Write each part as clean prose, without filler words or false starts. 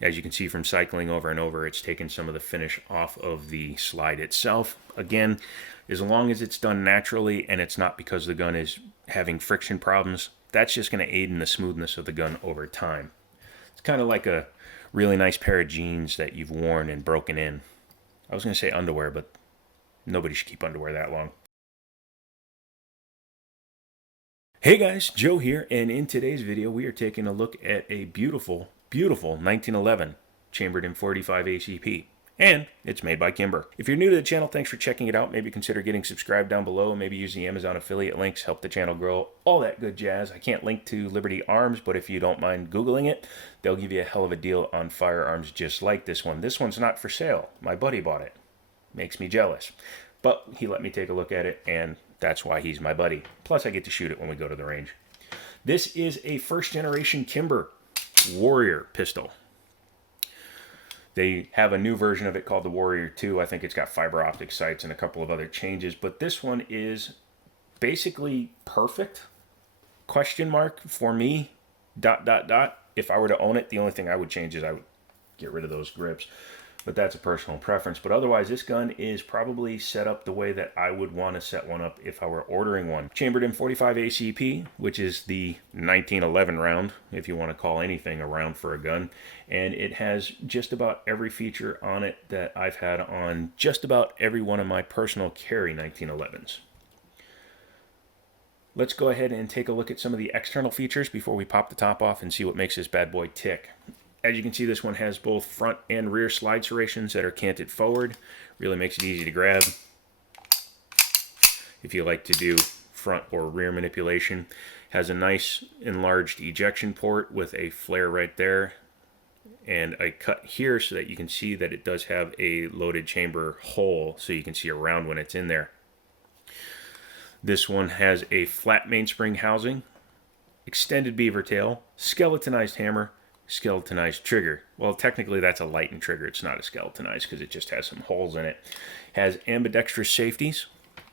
As you can see from cycling over and over, it's taken some of the finish off of the slide itself. Again, as long as it's done naturally and it's not because the gun is having friction problems, that's just going to aid in the smoothness of the gun over time. It's kind of like a really nice pair of jeans that you've worn and broken in. I was going to say underwear, but nobody should keep underwear that long. Hey guys, Joe here, and in today's video we are taking a look at a beautiful 1911 chambered in 45 ACP. And it's made by Kimber. If you're new to the channel, thanks for checking it out. Maybe consider getting subscribed down below. Maybe use the Amazon affiliate links, help the channel grow, all that good jazz. I can't link to Liberty Arms, but if you don't mind Googling it, they'll give you a hell of a deal on firearms just like this one. This one's not for sale. My buddy bought it. Makes me jealous. But he let me take a look at it, and that's why he's my buddy. Plus, I get to shoot it when we go to the range. This is a first generation Kimber Warrior pistol. They have a new version of it called the Warrior 2. I think it's got fiber optic sights and a couple of other changes, but this one is basically perfect. Question mark for me, ... If I were to own it, the only thing I would change is I would get rid of those grips. But that's a personal preference. But otherwise, this gun is probably set up the way that I would want to set one up if I were ordering one. Chambered in 45 ACP, which is the 1911 round, if you want to call anything a round for a gun. And it has just about every feature on it that I've had on just about every one of my personal carry 1911s. Let's go ahead and take a look at some of the external features before we pop the top off and see what makes this bad boy tick. As you can see, this one has both front and rear slide serrations that are canted forward. Really makes it easy to grab if you like to do front or rear manipulation. Has a nice enlarged ejection port with a flare right there and a cut here so that you can see that it does have a loaded chamber hole so you can see around when it's in there. This one has a flat mainspring housing, extended beaver tail, skeletonized hammer, skeletonized trigger. Well, technically that's a lightened trigger. It's not a skeletonized because it just has some holes in it. Has ambidextrous safeties,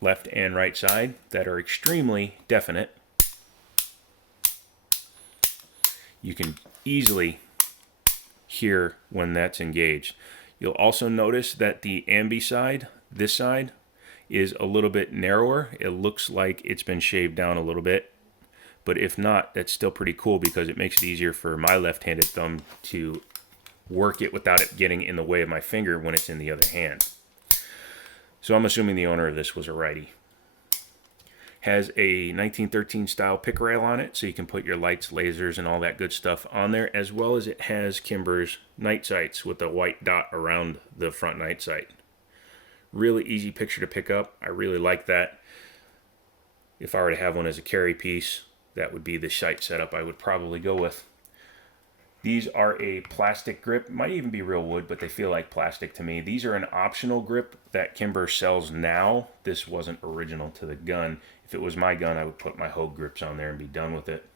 left and right side, that are extremely definite. You can easily hear when that's engaged. You'll also notice that the ambi side, this side, is a little bit narrower. It looks like it's been shaved down a little bit. But if not, that's still pretty cool because it makes it easier for my left-handed thumb to work it without it getting in the way of my finger when it's in the other hand. So I'm assuming the owner of this was a righty. Has a 1913 style pick rail on it, so you can put your lights, lasers, and all that good stuff on there, as well as it has Kimber's night sights with a white dot around the front night sight. Really easy picture to pick up. I really like that. If I were to have one as a carry piece, that would be the sight setup I would probably go with. These are a plastic grip. Might even be real wood, but they feel like plastic to me. These are an optional grip that Kimber sells now. This wasn't original to the gun. If it was my gun, I would put my Hogue grips on there and be done with it.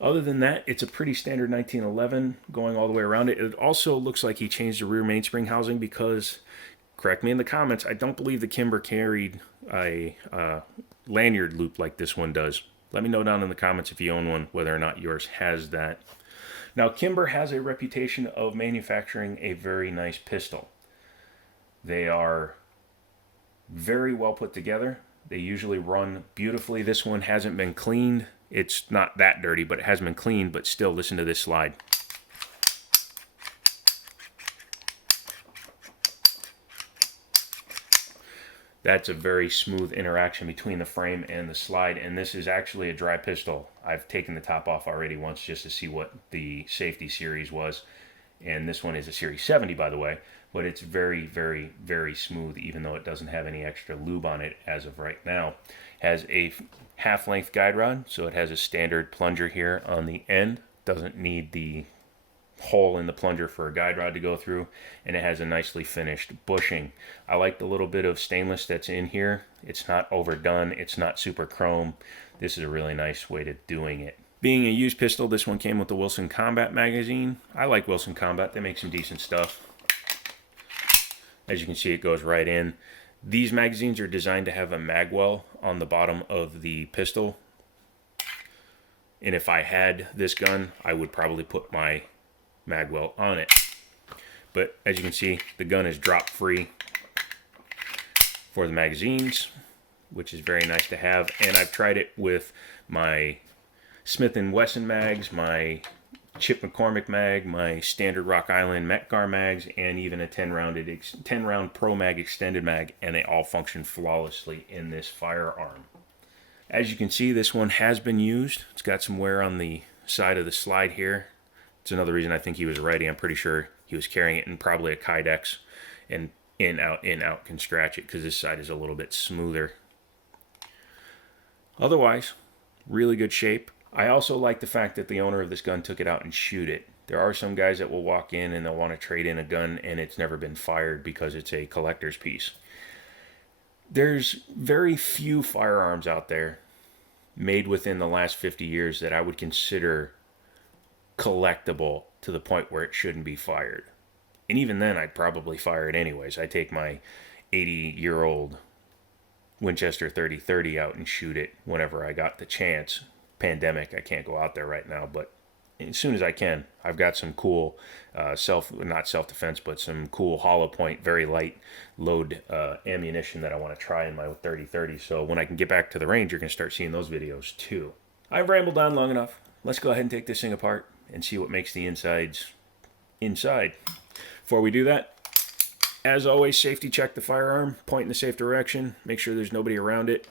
Other than that, it's a pretty standard 1911 going all the way around it. It also looks like he changed the rear mainspring housing because, correct me in the comments, I don't believe the Kimber carried a lanyard loop like this one does. Let me know down in the comments if you own one, whether or not yours has that. Now, Kimber has a reputation of manufacturing a very nice pistol. They are very well put together. They usually run beautifully. This one hasn't been cleaned. It's not that dirty, but it has been cleaned, but still, listen to this slide. That's a very smooth interaction between the frame and the slide, and this is actually a dry pistol. I've taken the top off already once just to see what the safety series was, and this one is a Series 70, by the way, but it's very, very, very smooth, even though it doesn't have any extra lube on it as of right now. Has a half-length guide rod, so it has a standard plunger here on the end. Doesn't need the hole in the plunger for a guide rod to go through, and it has a nicely finished bushing. I like the little bit of stainless that's in here. It's not overdone, it's not super chrome. This is a really nice way to doing it. Being a used pistol, this one came with the Wilson Combat magazine. I like Wilson Combat, they make some decent stuff. As you can see, it goes right in. These magazines are designed to have a mag well on the bottom of the pistol. And if I had this gun, I would probably put my mag well on it. But as you can see, the gun is drop free for the magazines, which is very nice to have. And I've tried it with my Smith & Wesson mags, my Chip McCormick mag, my standard Rock Island Metgar mags, and even a 10-round Pro Mag extended mag, and they all function flawlessly in this firearm. As you can see, this one has been used. It's got some wear on the side of the slide here. It's another reason I think he was ready. I'm pretty sure he was carrying it in probably a Kydex, and in, out can scratch it because this side is a little bit smoother. Otherwise, really good shape. I also like the fact that the owner of this gun took it out and shoot it. There are some guys that will walk in and they'll want to trade in a gun and it's never been fired because it's a collector's piece. There's very few firearms out there made within the last 50 years that I would consider collectible to the point where it shouldn't be fired. And even then, I'd probably fire it anyways. I take my 80-year-old Winchester 30-30 out and shoot it whenever I got the chance. Pandemic, I can't go out there right now, but as soon as I can. I've got some cool not self-defense, but some cool hollow point, very light load ammunition that I want to try in my 30-30. So when I can get back to the range, you're going to start seeing those videos too. I've rambled on long enough. Let's go ahead and take this thing apart and see what makes the insides inside. Before we do that, as always, safety check the firearm, point in the safe direction, make sure there's nobody around it,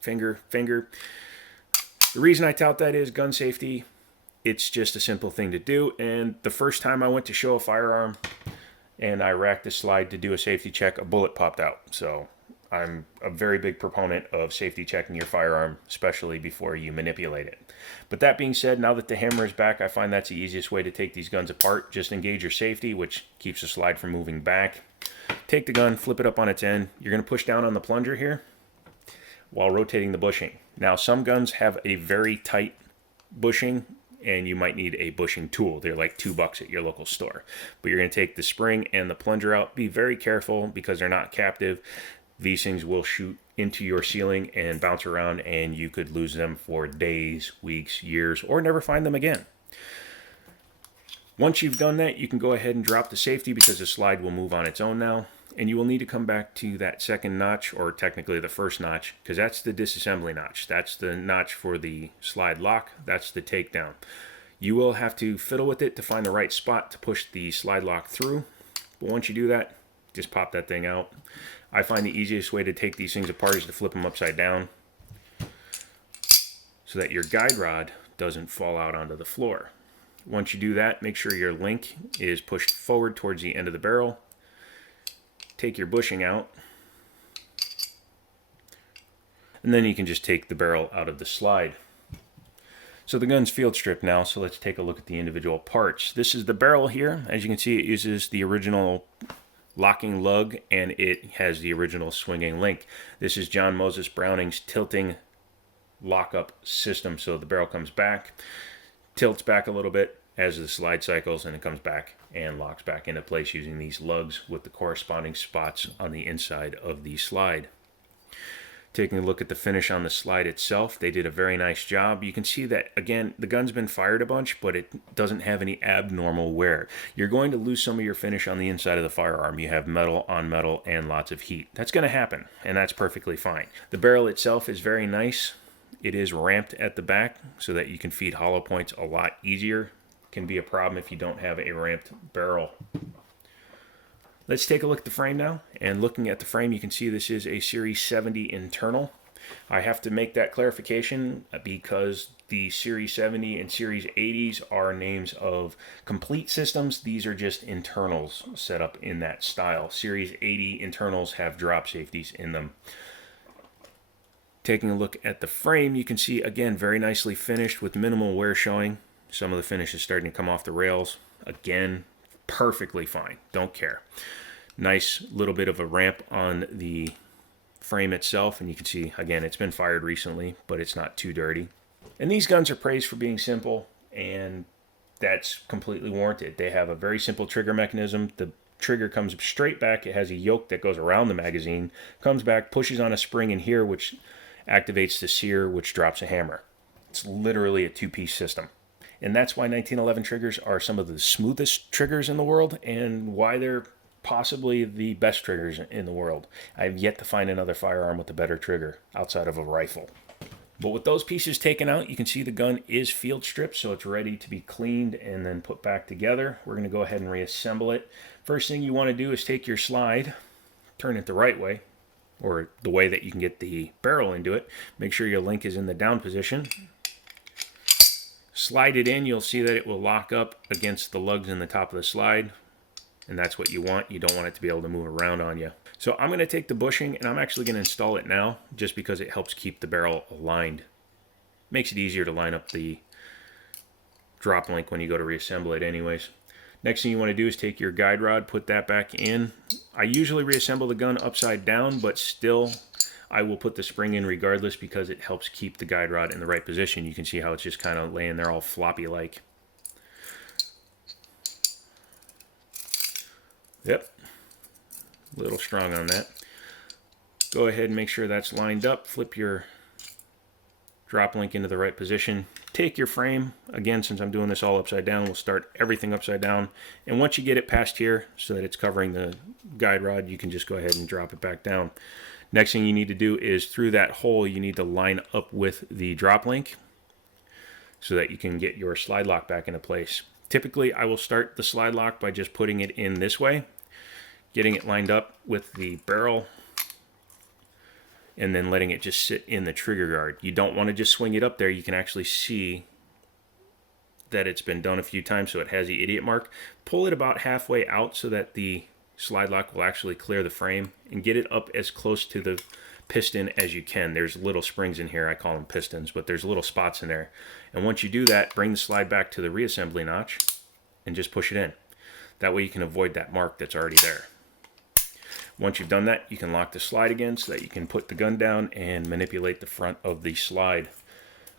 finger. The reason I tout that is gun safety. It's just a simple thing to do. And the first time I went to show a firearm and I racked the slide to do a safety check, a bullet popped out. So I'm a very big proponent of safety checking your firearm, especially before you manipulate it. But that being said, now that the hammer is back, I find that's the easiest way to take these guns apart. Just engage your safety, which keeps the slide from moving back. Take the gun, flip it up on its end. You're going to push down on the plunger here while rotating the bushing. Now, some guns have a very tight bushing, and you might need a bushing tool. They're like $2 at your local store. But you're going to take the spring and the plunger out. Be very careful because they're not captive. These things will shoot into your ceiling and bounce around, and you could lose them for days, weeks, years, or never find them again. Once you've done that, you can go ahead and drop the safety because the slide will move on its own now. And you will need to come back to that second notch, or technically the first notch, because that's the disassembly notch. That's the notch for the slide lock. That's the takedown. You will have to fiddle with it to find the right spot to push the slide lock through. But once you do that, just pop that thing out. I find the easiest way to take these things apart is to flip them upside down so that your guide rod doesn't fall out onto the floor. Once you do that, make sure your link is pushed forward towards the end of the barrel. Take your bushing out, and then you can just take the barrel out of the slide. So the gun's field stripped now, so let's take a look at the individual parts. This is the barrel here. As you can see, it uses the original locking lug, and it has the original swinging link. This is John Moses Browning's tilting lockup system. So the barrel comes back, tilts back a little bit as the slide cycles, and it comes back and locks back into place using these lugs with the corresponding spots on the inside of the slide. Taking a look at the finish on the slide itself, they did a very nice job. You can see that, again, the gun's been fired a bunch, but it doesn't have any abnormal wear. You're going to lose some of your finish on the inside of the firearm. You have metal on metal and lots of heat. That's going to happen, and that's perfectly fine. The barrel itself is very nice. It is ramped at the back so that you can feed hollow points a lot easier. Can be a problem if you don't have a ramped barrel. Let's take a look at the frame now. And looking at the frame, you can see this is a Series 70 internal. I have to make that clarification because the Series 70 and Series 80s are names of complete systems. These are just internals set up in that style. Series 80 internals have drop safeties in them. Taking a look at the frame, you can see, again, very nicely finished with minimal wear showing. Some of the finish is starting to come off the rails. Again, perfectly fine. Don't care. Nice little bit of a ramp on the frame itself. And you can see, again, it's been fired recently, but it's not too dirty. And these guns are praised for being simple, and that's completely warranted. They have a very simple trigger mechanism. The trigger comes straight back. It has a yoke that goes around the magazine, comes back, pushes on a spring in here, which activates the sear, which drops a hammer. It's literally a two-piece system. And that's why 1911 triggers are some of the smoothest triggers in the world and why they're possibly the best triggers in the world. I've yet to find another firearm with a better trigger outside of a rifle. But with those pieces taken out, you can see the gun is field stripped, so it's ready to be cleaned and then put back together. We're going to go ahead and reassemble it. First thing you want to do is take your slide, turn it the right way, or the way that you can get the barrel into it. Make sure your link is in the down position. Slide it in, you'll see that it will lock up against the lugs in the top of the slide, and that's what you want. You don't want it to be able to move around on you. So I'm going to take the bushing and I'm actually going to install it now just because it helps keep the barrel aligned. Makes it easier to line up the drop link when you go to reassemble it anyways. Next thing you want to do is take your guide rod, put that back in. I usually reassemble the gun upside down, but still I will put the spring in regardless because it helps keep the guide rod in the right position. You can see how it's just kind of laying there all floppy like. Yep. A little strong on that. Go ahead and make sure that's lined up. Flip your drop link into the right position. Take your frame. Again, since I'm doing this all upside down, we'll start everything upside down. And once you get it past here so that it's covering the guide rod, you can just go ahead and drop it back down. Next thing you need to do is through that hole, you need to line up with the drop link so that you can get your slide lock back into place. Typically, I will start the slide lock by just putting it in this way, getting it lined up with the barrel, and then letting it just sit in the trigger guard. You don't want to just swing it up there. You can actually see that it's been done a few times, so it has the idiot mark. Pull it about halfway out so that the slide lock will actually clear the frame, and get it up as close to the piston as you can. There's little springs in here, I call them pistons, but there's little spots in there. And once you do that, bring the slide back to the reassembly notch and just push it in. That way you can avoid that mark that's already there. Once you've done that, you can lock the slide again so that you can put the gun down and manipulate the front of the slide.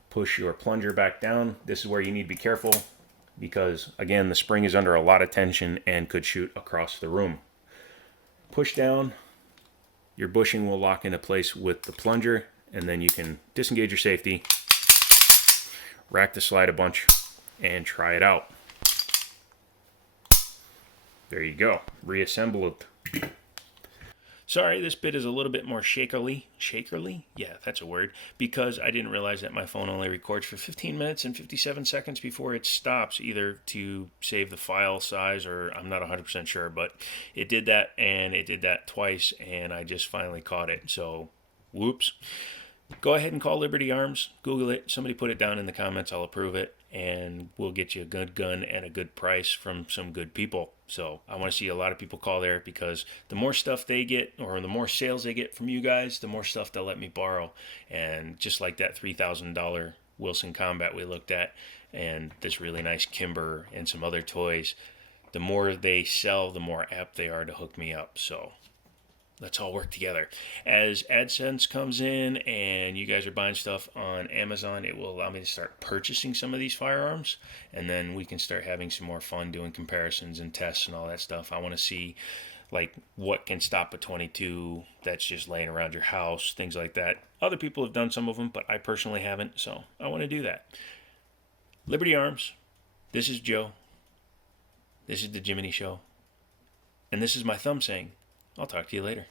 Push your plunger back down. This is where you need to be careful because, again, the spring is under a lot of tension and could shoot across the room. Push down. Your bushing will lock into place with the plunger, and then you can disengage your safety, rack the slide a bunch, and try it out. There you go. Reassemble it. Sorry, this bit is a little bit more shakerly. Shakerly? Yeah, that's a word. Because I didn't realize that my phone only records for 15 minutes and 57 seconds before it stops, either to save the file size or I'm not 100% sure. But it did that, and it did that twice, and I just finally caught it. So, whoops. Go ahead and call Liberty Arms. Google it. Somebody put it down in the comments. I'll approve it. And we'll get you a good gun and a good price from some good people. So I want to see a lot of people call there because the more stuff they get or the more sales they get from you guys, the more stuff they'll let me borrow. And just like that $3,000 Wilson Combat we looked at and this really nice Kimber and some other toys, the more they sell, the more apt they are to hook me up. So let's all work together. As AdSense comes in and you guys are buying stuff on Amazon, it will allow me to start purchasing some of these firearms, and then we can start having some more fun doing comparisons and tests and all that stuff. I want to see like what can stop a 22 that's just laying around your house, things like that. Other people have done some of them, but I personally haven't, so I want to do that. Liberty Arms, this is Joe. This is the Jiminy Show. And this is my thumb saying, I'll talk to you later.